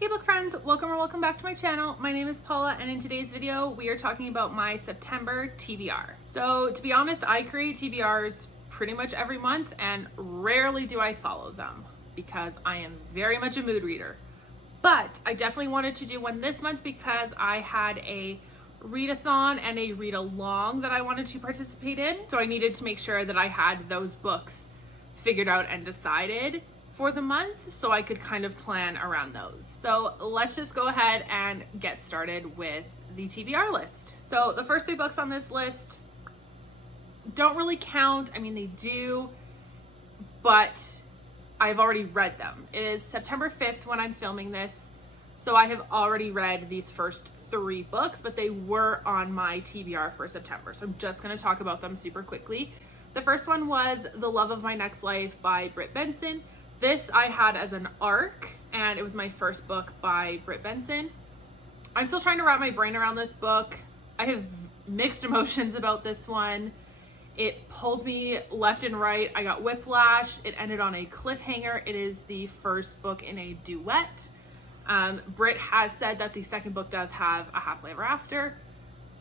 Hey book friends, welcome back to my channel. My name is Paula and in today's video we are talking about my September TBR. So to be honest, I create TBRs pretty much every month and rarely do I follow them because I am very much a mood reader. But I definitely wanted to do one this month because I had a Readathon and a Readalong that I wanted to participate in. So I needed to make sure that I had those books figured out and decided for the month so I could kind of plan around those. So let's just go ahead and get started with the TBR list. So the first 3 books on this list don't really count. I mean, they do, but I've already read them. It is September 5th when I'm filming this, so I have already read these first 3 books, but they were on my TBR for September. So I'm just gonna talk about them super quickly. The first one was The Love of My Next Life by Britt Benson. This I had as an ARC, and it was my first book by Britt Benson. I'm still trying to wrap my brain around this book. I have mixed emotions about this one. It pulled me left and right. I got whiplash. It ended on a cliffhanger. It is the first book in a duet. Britt has said that the second book does have a happily ever after.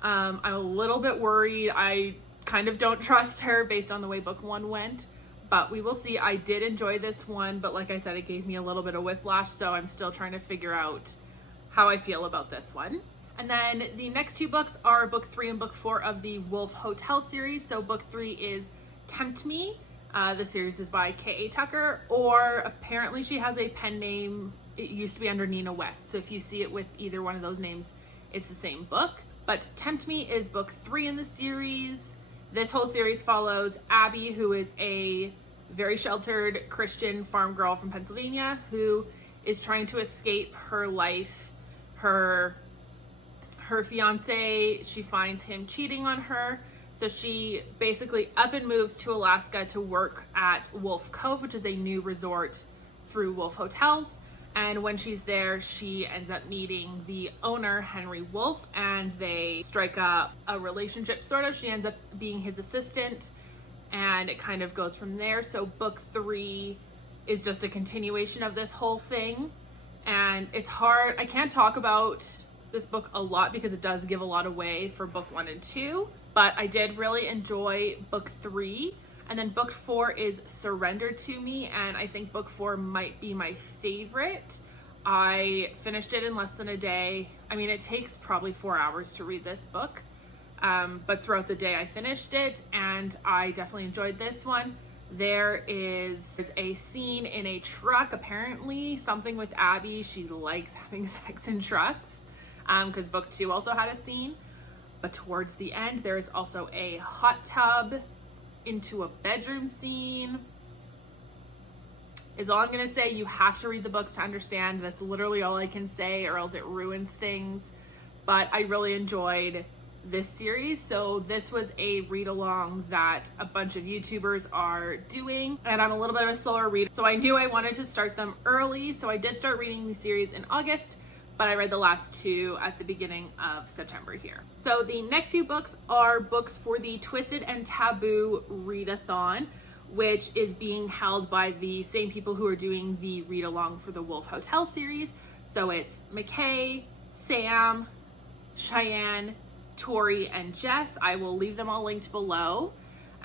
I'm a little bit worried. I kind of don't trust her based on the way book 1 went. But we will see. I did enjoy this one, but like I said, it gave me a little bit of whiplash, so I'm still trying to figure out how I feel about this one. And then the next 2 books are book 3 and book 4 of the Wolf Hotel series. So book 3 is Tempt Me. The series is by K.A. Tucker, or apparently she has a pen name. It used to be under Nina West. So if you see it with either one of those names, it's the same book. But Tempt Me is book 3 in the series. This whole series follows Abby, who is a very sheltered Christian farm girl from Pennsylvania who is trying to escape her life. Her fiance, she finds him cheating on her. So she basically up and moves to Alaska to work at Wolf Cove, which is a new resort through Wolf Hotels. And when she's there, she ends up meeting the owner, Henry Wolf, and they strike up a relationship, sort of. She ends up being his assistant, and it kind of goes from there. So book 3 is just a continuation of this whole thing. And it's hard. I can't talk about this book a lot because it does give a lot away for book 1 and 2, but I did really enjoy book 3. And then book 4 is Surrender to Me, and I think book 4 might be my favorite. I finished it in less than a day. I mean, it takes probably 4 hours to read this book, but throughout the day I finished it, and I definitely enjoyed this one. There is a scene in a truck, apparently something with Abby. She likes having sex in trucks, because book 2 also had a scene. But towards the end, there is also a hot tub into a bedroom scene. Is all I'm gonna say. You have to read the books to understand. That's literally all I can say, or else it ruins things. But I really enjoyed this series. So this was a read along that a bunch of YouTubers are doing, and I'm a little bit of a slower reader, so I knew I wanted to start them early. So I did start reading the series in August, but I read the last 2 at the beginning of September here. So the next few books are books for the Twisted and Taboo Readathon, which is being held by the same people who are doing the read along for the Wolf Hotel series. So it's McKay, Sam, Cheyenne, Tori, and Jess. I will leave them all linked below,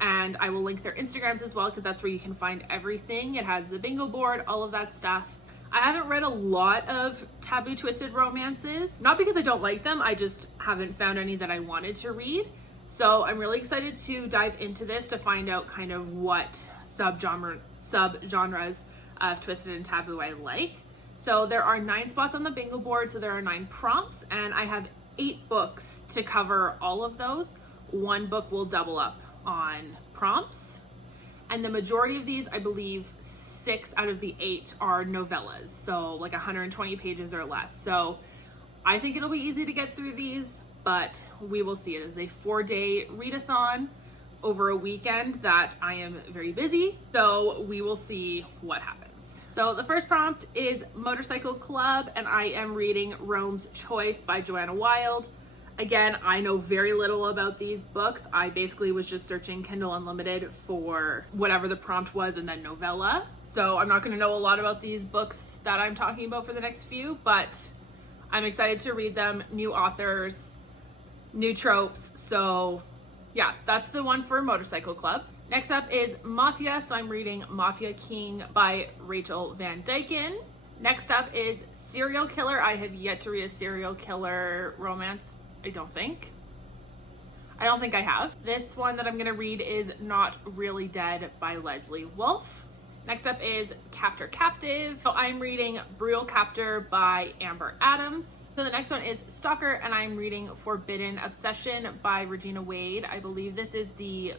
and I will link their Instagrams as well because that's where you can find everything. It has the bingo board, all of that stuff. I haven't read a lot of Taboo Twisted romances, not because I don't like them, I just haven't found any that I wanted to read. So I'm really excited to dive into this to find out kind of what subgenres of Twisted and Taboo I like. So there are 9 spots on the bingo board, so there are 9 prompts, and I have 8 books to cover all of those. 1 book will double up on prompts, and the majority of these, I believe 6 out of the 8 are novellas, so like 120 pages or less. So I think it'll be easy to get through these, but we will see. It is a 4-day readathon over a weekend that I am very busy, so we will see what happens. So the first prompt is Motorcycle Club, and I am reading Rome's Choice by Joanna Wild. Again, I know very little about these books. I basically was just searching Kindle Unlimited for whatever the prompt was and then novella. So I'm not going to know a lot about these books that I'm talking about for the next few, but I'm excited to read them. New authors, new tropes. So yeah, that's the one for Motorcycle Club. Next up is Mafia. So I'm reading Mafia King by Rachel Van Dyken. Next up is Serial Killer. I have yet to read a serial killer romance. I don't think I have. This one that I'm going to read is Not Really Dead by Leslie Wolfe. Next up is Captor Captive. So I'm reading Brutal Captor by Amber Adams. So the next one is Stalker, and I'm reading Forbidden Obsession by Regina Wade. I believe this is the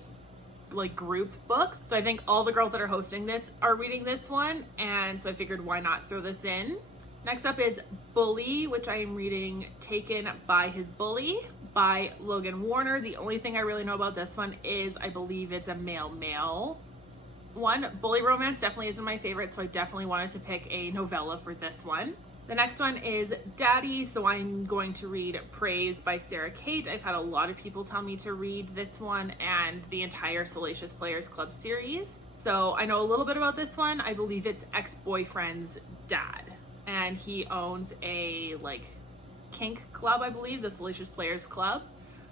group books. So I think all the girls that are hosting this are reading this one, and so I figured why not throw this in. Next up is Bully, which I am reading Taken by His Bully by Logan Warner. The only thing I really know about this one is I believe it's a male one. Bully romance definitely isn't my favorite, so I definitely wanted to pick a novella for this one. The next one is Daddy, so I'm going to read Praise by Sarah Kate. I've had a lot of people tell me to read this one and the entire Salacious Players Club series. So I know a little bit about this one. I believe it's ex-boyfriend's dad, and he owns a kink club, I believe, the Salacious Players Club.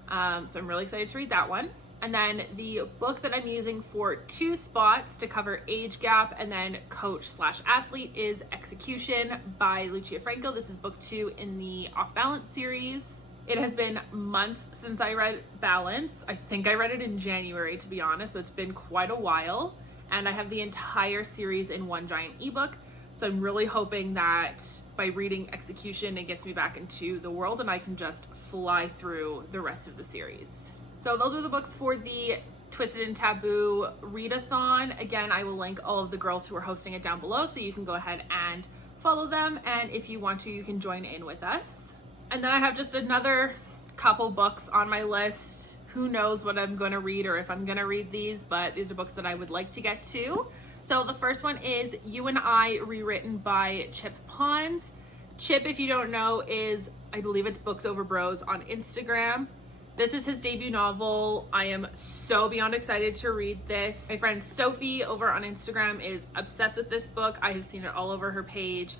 So I'm really excited to read that one. And then the book that I'm using for 2 spots to cover age gap and then coach/athlete is Execution by Lucia Franco. This is book 2 in the Off Balance series. It has been months since I read Balance. I think I read it in January, to be honest, so it's been quite a while. And I have the entire series in one giant ebook. So I'm really hoping that by reading Execution, it gets me back into the world and I can just fly through the rest of the series. So those are the books for the Twisted and Taboo Readathon. Again, I will link all of the girls who are hosting it down below, so you can go ahead and follow them. And if you want to, you can join in with us. And then I have just another couple books on my list. Who knows what I'm going to read or if I'm going to read these, but these are books that I would like to get to. So the first one is You and I, rewritten by Chip Pons. Chip, if you don't know, is, I believe it's Books Over Bros on Instagram. This is his debut novel. I am so beyond excited to read this. My friend Sophie over on Instagram is obsessed with this book. I have seen it all over her page.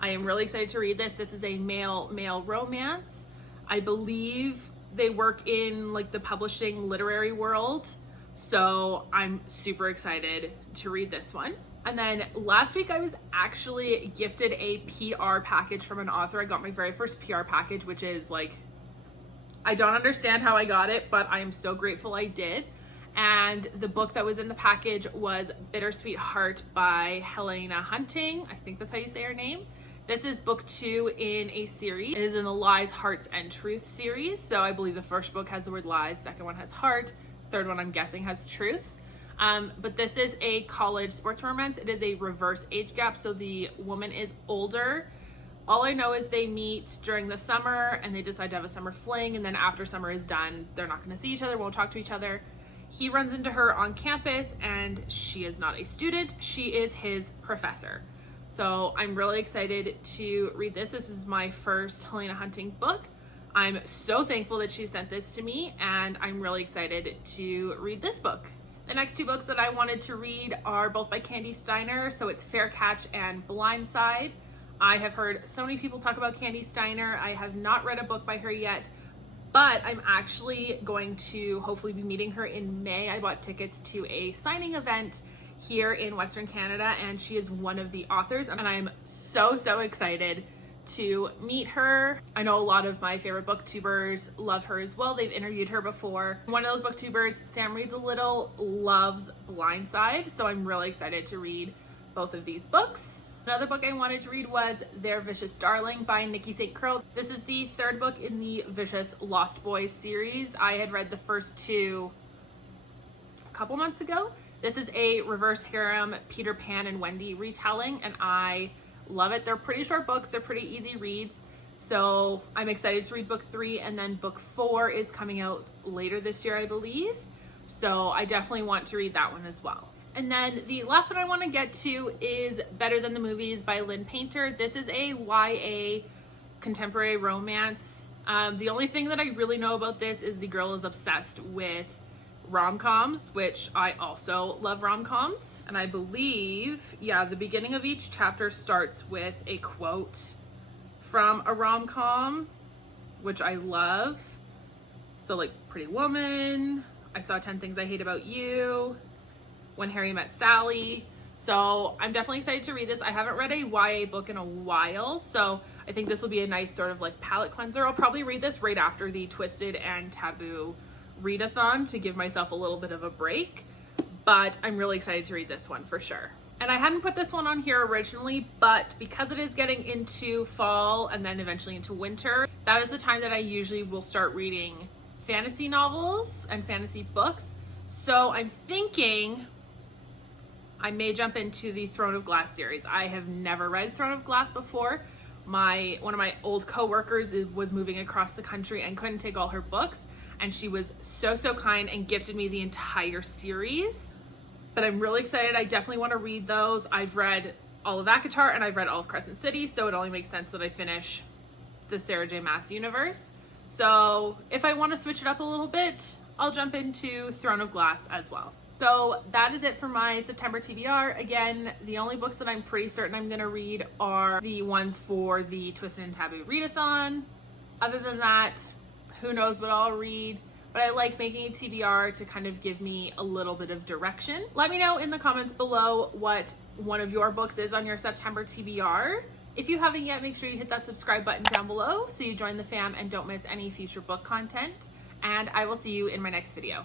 I am really excited to read this. This is a male romance. I believe they work in the publishing literary world. So I'm super excited to read this one. And then last week I was actually gifted a PR package from an author. I got my very first PR package, which is I don't understand how I got it, but I am so grateful I did. And the book that was in the package was Bittersweet Heart by Helena Hunting. I think that's how you say her name. This is book 2 in a series. It is in the Lies, Hearts, and Truth series. So I believe the first book has the word lies, second one has heart, third one I'm guessing has truths. But this is a college sports romance. It is a reverse age gap, so the woman is older. All I know is they meet during the summer and they decide to have a summer fling, and then after summer is done, they're not going to see each other, won't talk to each other. He runs into her on campus and she is not a student, she is his professor. So I'm really excited to read this. This is my first Helena Hunting book. I'm so thankful that she sent this to me, and I'm really excited to read this book. The next 2 books that I wanted to read are both by Candy Steiner, so it's Fair Catch and Blindside. I have heard so many people talk about Candy Steiner. I have not read a book by her yet, but I'm actually going to hopefully be meeting her in May. I bought tickets to a signing event here in Western Canada, and she is one of the authors, and I'm so excited to meet her. I know a lot of my favorite booktubers love her as well. They've interviewed her before. One of those booktubers, Sam Reads a Little, loves Blindside, so I'm really excited to read both of these books. Another book I wanted to read was Their Vicious Darling by Nikki St. Croix. This is the 3rd book in the Vicious Lost Boys series. I had read the first 2 a couple months ago. This is a reverse harem Peter Pan and Wendy retelling, and I love it. They're pretty short books. They're pretty easy reads. So I'm excited to read book 3, and then book 4 is coming out later this year, I believe. So I definitely want to read that one as well. And then the last one I want to get to is Better Than the Movies by Lynn Painter. This is a YA contemporary romance. The only thing that I really know about this is the girl is obsessed with rom-coms, which I also love rom-coms. And I believe, yeah, the beginning of each chapter starts with a quote from a rom-com, which I love. So like Pretty Woman, I Saw 10 Things I Hate About You, When Harry Met Sally. So I'm definitely excited to read this. I haven't read a YA book in a while, so I think this will be a nice sort of like palate cleanser. I'll probably read this right after the Twisted and Taboo Readathon to give myself a little bit of a break, but I'm really excited to read this one for sure. And I hadn't put this one on here originally, but because it is getting into fall and then eventually into winter, that is the time that I usually will start reading fantasy novels and fantasy books. So I'm thinking I may jump into the Throne of Glass series. I have never read Throne of Glass before. One of my old coworkers was moving across the country and couldn't take all her books, and she was so kind and gifted me the entire series. But I'm really excited. I definitely want to read those. I've read all of ACOTAR and I've read all of Crescent City, so it only makes sense that I finish the Sarah J. Maas universe. So if I want to switch it up a little bit, I'll jump into Throne of Glass as well. So that is it for my September TBR. Again, the only books that I'm pretty certain I'm going to read are the ones for the Twisted and Taboo Readathon. Other than that, who knows what I'll read, but I like making a TBR to kind of give me a little bit of direction. Let me know in the comments below what one of your books is on your September TBR. If you haven't yet, make sure you hit that subscribe button down below so you join the fam and don't miss any future book content. And I will see you in my next video.